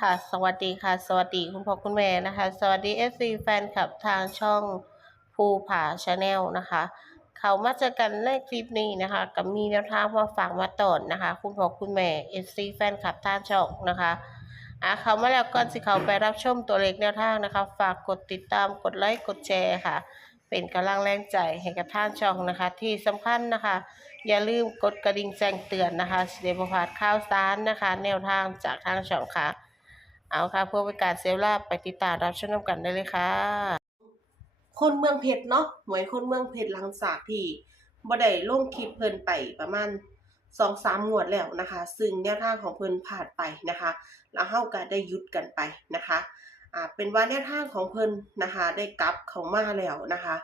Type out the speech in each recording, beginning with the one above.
ค่ะ สวัสดีค่ะ สวัสดีคุณพ่อคุณแม่นะคะ สวัสดี FC แฟนคลับทางช่องภูผาชาแนลนะคะ เขามาเจอกันในคลิปนี้นะคะกับมีแนวทางมาฝากมาตอนนะคะ คุณพ่อคุณแม่ FC แฟนคลับทางช่องนะคะอะเขามาแล้วก่อนสิเขาไปรับชมตัวเลขแนวทางนะคะ ฝากกดติดตามกดไลค์กดแชร์ค่ะ เป็นกำลังแรงใจให้กับท่านช่องนะคะ ที่สำคัญนะคะ อย่าลืมกดกระดิ่งแจ้งเตือนนะคะสิเดบพลาดข่าวสารนะคะ แนวทางจากทางช่องค่ะ เอาค่ะเพื่อเป็นการเซฟลาบไปติดตามรับชมกันได้เลยค่ะ คนเมืองเพชรเนาะหมวยคนเมืองเพชรหลังจากที่บ่ได้ลงคลิปเพิ่นไปประมาณสองสามงวดแล้วนะคะ ซึ่งแนวทางของเพิ่นผ่านไปนะคะ แล้วเฮาก็ได้หยุดกันไปนะคะอ่าเป็นว่าแนวทางของเพิ่นนะคะ ได้กลับเข้ามาแล้วนะคะ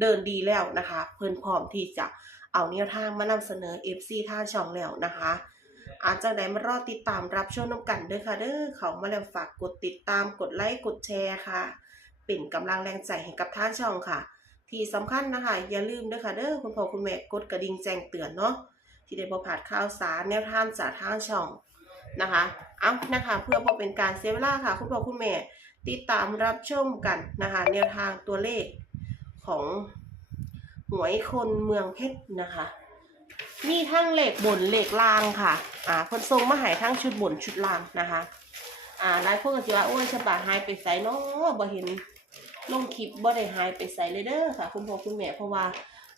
เดินดีแล้วนะคะ เพิ่นพร้อมที่จะเอาแนวทางมานำเสนอ FC ท่าช่องแล้วนะคะ อาจจะไหนมารอติดตามรับชมน้ำกันเด้อค่ะเด้อเขามาแล้วฝากกดติดตามกดไลค์กดแชร์ค่ะ เป็นกำลังแรงใจให้กับท่านช่องค่ะ ที่สำคัญนะคะ อย่าลืมด้อค่ะเด้อคุณพ่อคุณแม่กดกระดิ่งแจ้งเตือนเนาะที่ได้ประพลาดข่าวสารแนวทางจากทางช่องนะคะเอานะคะ เพื่อบ่เป็นการเสียเวลาค่ะ คุณพ่อคุณแม่ติดตามรับชมกันนะคะแนวทางตัวเลขของหวยคนเมืองเพชรนะคะ มีทั้งเหล็กบนเหล็กล่างค่ะ อ่าคนทรงมาหายทั้งชุดบนชุดล่างนะคะ อ่าหลายคนก็สิว่าโอ้ยฉบาหายไปใส่เนาะบ่เห็นลงคลิปบ่ได้หายไปใส่เลยเด้อค่ะ คุณพ่อคุณแม่เพราะว่า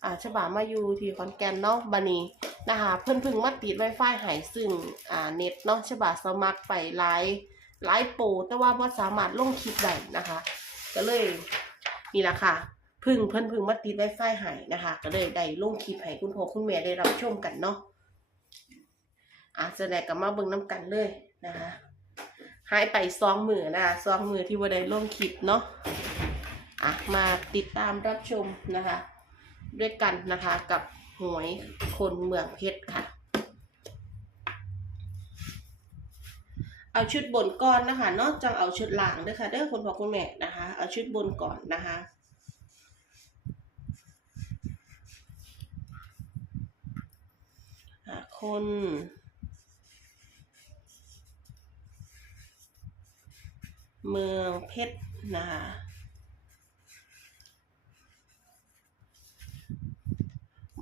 อ่าฉบามาอยู่ที่ขอนแกนเนาะบัดนี้นะคะเพิ่นพิ่งมาติด Wi-Fi ให้ซึ่งอ่าเน็ตเนาะฉบาสมัครไปหลายหลายโปรแต่ว่าบ่สามารถลงคลิปได้นะคะ ก็เลยนี่แหละค่ะ พึ่งเพิ่นพึ่งมาติดไวไฟให้นะคะ ก็เลยได้ลงคลิปให้คุณพ่อคุณแม่ได้รับชมกันเนาะอะแสดงกับมาเบิ่งน้ำกันเลยนะคะหายไปสองมือนะคะสองมือที่ว่าได้ลงคลิปเนาะอะมาติดตามรับชมนะคะ ด้วยกันนะคะกับหวยคนเมืองเพชรค่ะ เอาชุดบนก่อนนะคะเนอกจากเอาชุดหลังด้วยค่ะเด้อคุณพ่อคุณแม่นะคะ เอาชุดบนก่อนนะคะ หา คน เมืองเพชรนะคะ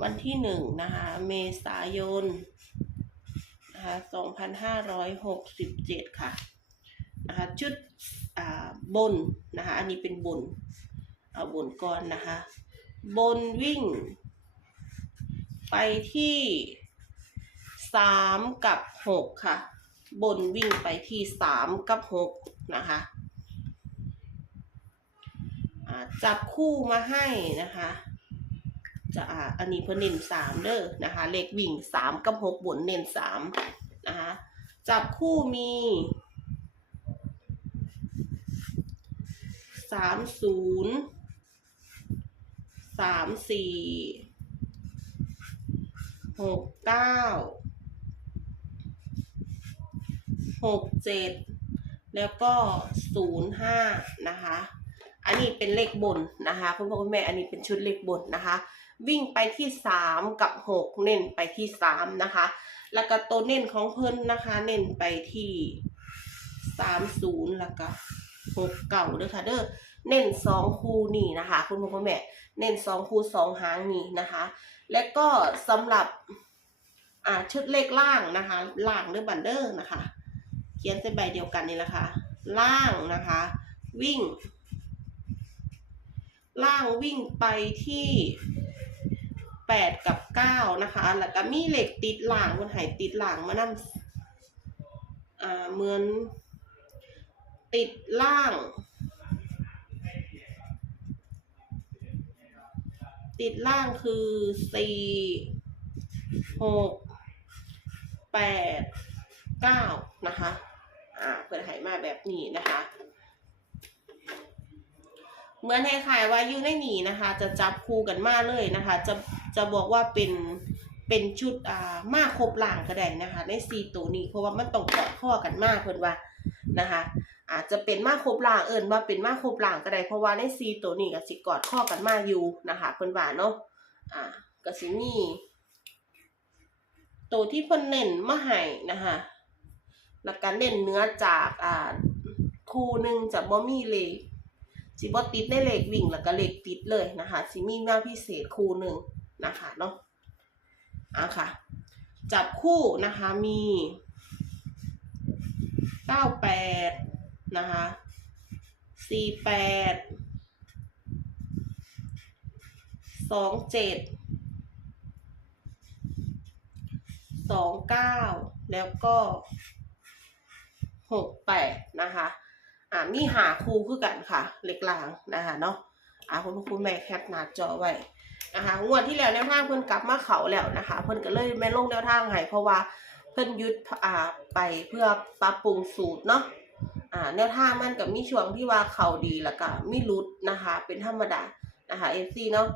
วันที่หนึ่งนะคะ เมษายนนะคะสองพันห้าร้อยหกสิบเจ็ดค่ะนะคะชุดอ่าบนนะคะ อันนี้เป็นบนเอาบนก่อนนะคะ บนวิ่ง ไปที่ สามกับหกค่ะ บนวิ่งไปที่สามกับหกนะคะจับคู่มาให้นะคะ จะอ่าอันนี้เพื่อเน้นสามเด้อนะคะ เลขวิ่งสามกับหกบนเน้นสามนะคะ จับคู่มีสามศูนย์สามสี่หกเก้า หกเจ็ดแล้วก็ศูนย์ห้านะคะ อันนี้เป็นเลขบนนะคะคุณพ่อคุณแม่อันนี้เป็นชุดเลขบนนะคะ วิ่งไปที่สามกับหกเน้นไปที่สามนะคะ แล้วก็ตัวเน้นของเพิ่นนะคะ เน้นไปที่สามศูนย์แล้วก็หกเก่าเด้อค่ะเด้อเน้นสองคูนี่นะคะ คุณพ่อคุณแม่เน้นสองคูสองหางนี่นะคะ และก็สำหรับอ่าชุดเลขล่างนะคะล่างหรือบันเดอร์นะคะ ขียนเป็นใบเดียวกันนี่แหละค่ะ ล่างนะคะ วิ่ง ล่างวิ่งไปที่แปดกับเก้านะคะ แล้วก็มีเหล็กติดหลังบนหายติดหลังมานำอ่าเหมือนติดล่าง ติดล่างคือสี่หกแปดเก้านะคะ อ่าเปิดหายมาแบบนี้นะคะเหมือนคล้ายว่าอยู่ในนี้นะคะ จะจับคู่กันมาเลยนะคะ จะจะบอกว่าเป็นเป็นชุดอ่ามาครบหลังก็ได้นะคะ ในซีตัวนี้เพราะว่ามันต้องกอดข้อกันมากเพิ่นว่านะคะ อาจจะเป็นมาครบหลังเอิญว่าเป็นมาครบหลังก็ได้เพราะว่าในซีตัวนี้ก็สิกอดข้อกันมาอยู่นะคะเพิ่นว่าเนาะอ่าก็สิมีตัวที่เพิ่นเน้นมาให้นะคะ แล้วก็เน้นเนื้อจากอ่าคู่หนึ่งจะบ่มีเลขสิบ่ติดในเลขวิ่งแล้วก็เลขติดเลยนะคะสิมีมาพิเศษคู่หนึ่งนะคะเนาะอะค่ะจับคู่นะคะมีเก้าแปดนะคะสี่แปดสองเจ็ดสองเก้าแล้วก็ หกแปดนะคะอ่ามีหาครูคือกันค่ะเล็กลางนะคะเนาะอ่าคุณคุณแม่แคปหน้าจอไว้นะคะงวดที่แล้วแนวทางเพิ่นกลับมาเขาแล้วนะคะ เพิ่นก็เลยไม่ลงแนวทางให้เพราะว่าเพิ่นยุดอ่าไปเพื่อปรับปรุงสูตรเนาะอ่าแนวทางมันกับมีช่วงที่ว่าเขาดีแล้วก็มีรุดนะคะ เป็นธรรมดานะคะเอฟซีเนาะ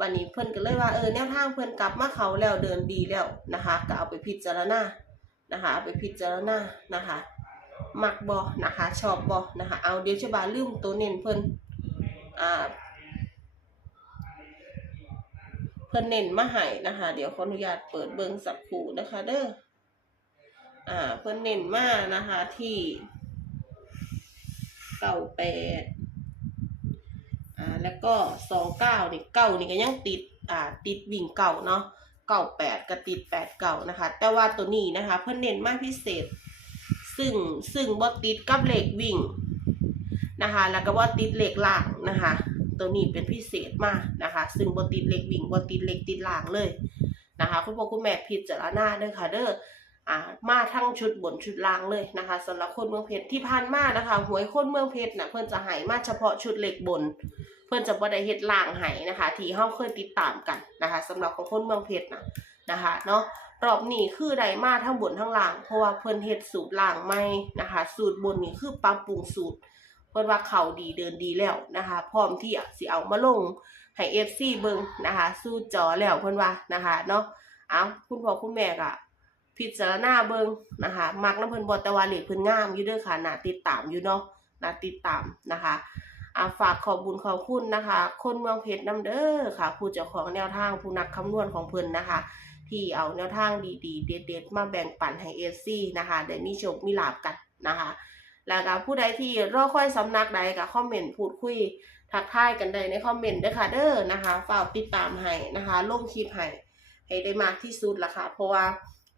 วันนี้เพิ่นก็เลยว่าเออแนวทางเพิ่นกลับมาเขาแล้วเดินดีแล้วนะคะก็เอาไปพิจารณานะคะเอาไปพิจารณานะคะ มักบอนะคะ ชอบบอนะคะ เอาเดี๋ยวจะบาลืมตัวเน้นเพิ่นอ่าเพิ่นเน้นมาให้นะคะ เดี๋ยวขออนุญาตเปิดเบิงสักครู่นะคะ เด้ออ่าเพิ่นเน้นมานะคะที่เก้าแปดอ่าแล้วก็สองเก้านี่เก้านี่ก็ยังติดอ่าติดวิ่งเก่าเนาะเก้าแปดก็ติดแปดเก่านะคะ แต่ว่าตัวนี้นะคะ เพิ่นเน้นมาพิเศษ ซึ่งซึ่งบ่ติดกับเหล็กวิ่งนะคะ แล้วก็บ่ติดเหล็กล่างนะคะ ตัวนี้เป็นพิเศษมากนะคะ ซึ่งบ่ติดเหล็กวิ่งบ่ติดเหล็กติดล่างเลยนะคะ คุณพ่อคุณแม่พิจารณาเด้อค่ะเด้ออ่ามาทั้งชุดบนชุดล่างเลยนะคะสำหรับคนเมืองเพชรที่ผ่านมานะคะหวยคนเมืองเพชรน่ะเพิ่นจะให้มาเฉพาะชุดเหล็กบน เพิ่นจะบ่ได้เฮ็ดล่างให้นะคะ ที่เฮาเคยติดตามกันนะคะสำหรับของคนเมืองเพชรนะนะคะเนาะ รอบนี้คือไดมาทั้งบนทั้งล่าง เพราะว่าเพิ่นเฮ็ดสูตรล่างใหม่นะคะ สูตรบนนี่คือปรับปรุงสูตร เพิ่นว่าเขาดีเดินดีแล้วนะคะ พร้อมที่สิเอามาลงให้ FC เบิงนะคะ สู้จอแล้วเพิ่นว่านะคะเนาะเอาคุณพ่อคุณแม่ก็พิจารณาเบิงนะคะมักน้ำเพิ่นบ่แต่ว่าเลขเพิ่นงามอยู่เด้อค่ะน่าติดตามอยู่เนาะน่าติดตามนะคะอาฝากขอบบุญขอบคุณนะคะ คนเมืองเพชรนํเด้อค่ะ ผู้เจ้าของแนวทางผู้นักคำนวณของเพิ่นนะคะ ที่เอาแนวทางดีๆ เด็ดๆ มาแบ่งปันให้เอฟซีนะคะได้มีโชคมีลาบกันนะคะ แล้วก็ผู้ใดที่รอคอยสำนักใดก็คอมเมนต์พูดคุยทักทายกันได้ในคอมเมนต์ด้วยค่ะเด้อนะคะฝากติดตามให้นะคะลงคลิปให้ให้ได้มากที่สุดละค่ะ เพราะว่า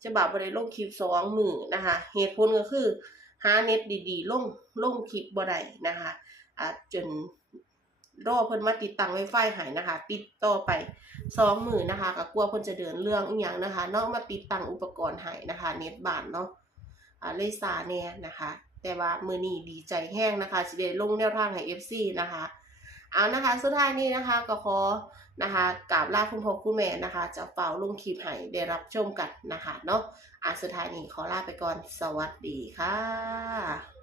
จะบาบ่ได้ลงคลิปสองมือนะคะเหตุผลก็คือหาเน็ตดีๆลงลงคลิปบ่ได้นะคะอ่าจน รอเพิ่นมาติดตั้งไวไฟให้นะคะ ติดต่อไปสองมือนะคะก็กลัวเพิ่นจะเดินเรื่องอีหยังนะคะนอกมาติดตั้งอุปกรณ์ให้นะคะ เน็ตบ้านเนาะอ่าเลยซาแน่นะคะ แต่ว่ามือนี้ดีใจแห้งนะคะสิได้ลงแนวทางให้ FC นะคะเอานะคะสุดท้ายนี้นะคะก็ขอนะคะกราบลาคุณพ่อคุณแม่นะคะ จะเฝ้าลงคลิปให้ได้รับชมกันนะคะเนาะอะสุดท้ายนี้ขอลาไปก่อนสวัสดีค่ะ